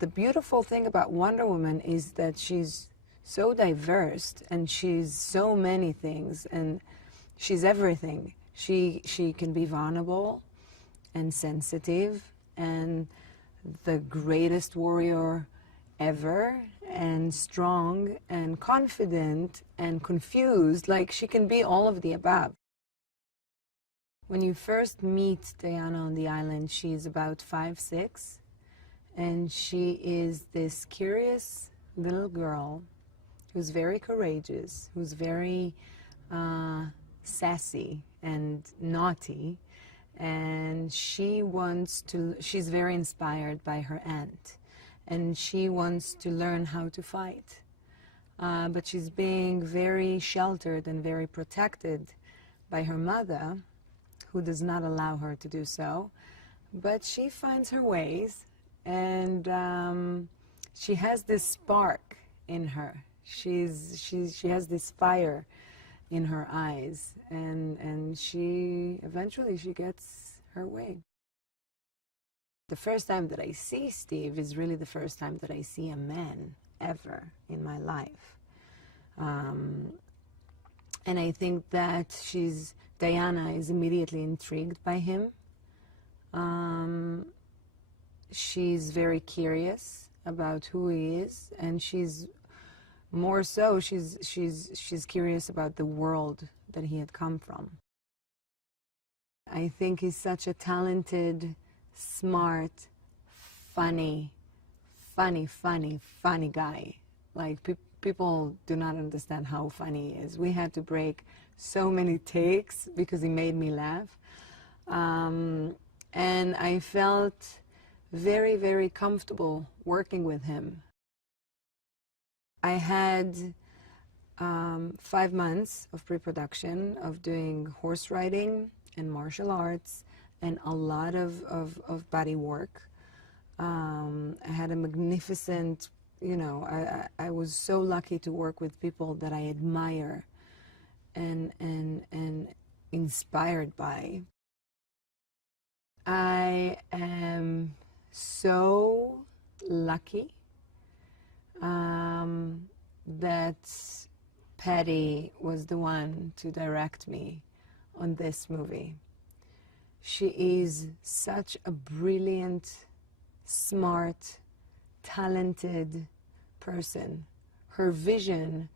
The beautiful thing about Wonder Woman is that she's so diverse and she's so many things and she's everything. She can be vulnerable and sensitive and the greatest warrior ever, and strong and confident and confused. Like, she can be all of the above. When you first meet Diana on the island, she's about 5'6", and she is this curious little girl who's very courageous, who's very sassy and naughty, and she's very inspired by her aunt, and she wants to learn how to fight. But she's being very sheltered and very protected by her mother, who does not allow her to do so. But she finds her ways, and she has this spark in her. She has this fire in her eyes, and eventually she gets her way. The first time that I see Steve is really the first time that I see a man ever in my life. And I think that Diana is immediately intrigued by him. She's very curious about who he is, and she's curious about the world that he had come from. I think he's such a talented, smart, funny guy. Like, people do not understand how funny he is. We had to break so many takes because he made me laugh. And I felt very, very comfortable working with him. I had 5 months of pre-production of doing horse riding and martial arts and a lot of body work. I had a magnificent, I was so lucky to work with people that I admire and inspired by. I am so lucky that Patty was the one to direct me on this movie. She is such a brilliant, smart, talented person. Her vision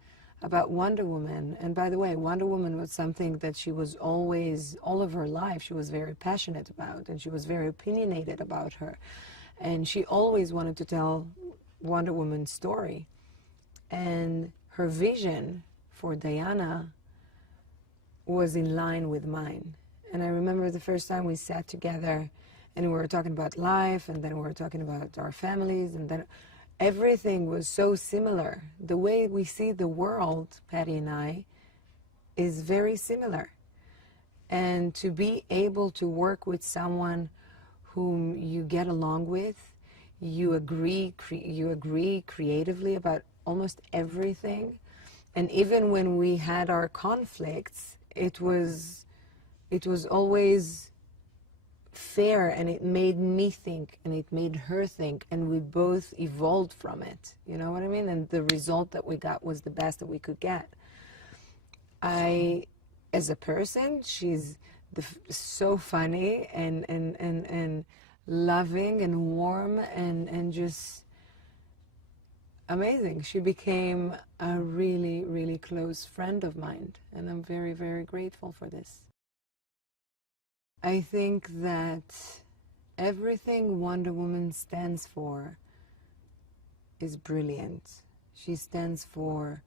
about Wonder Woman, and by the way, Wonder Woman was something that she was always, all of her life, she was very passionate about, and she was very opinionated about her. And she always wanted to tell Wonder Woman's story. And her vision for Diana was in line with mine. And I remember the first time we sat together and we were talking about life, and then we were talking about our families, and then everything was so similar. The way we see the world, Patty and I, is very similar. And to be able to work with someone whom you get along with, you agree creatively about almost everything. And even when we had our conflicts, it was always fair, and it made me think, and it made her think, and we both evolved from it. You know what I mean? And the result that we got was the best that we could get. As a person, she's so funny and loving and warm and just amazing. She became a really, really close friend of mine, and I'm very, very grateful for this. I think that everything Wonder Woman stands for is brilliant. She stands for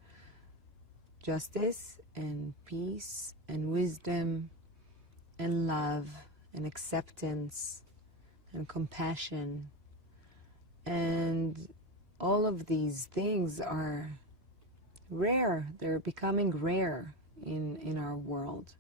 justice and peace and wisdom and love and acceptance and compassion. And all of these things are rare. They're becoming rare in our world.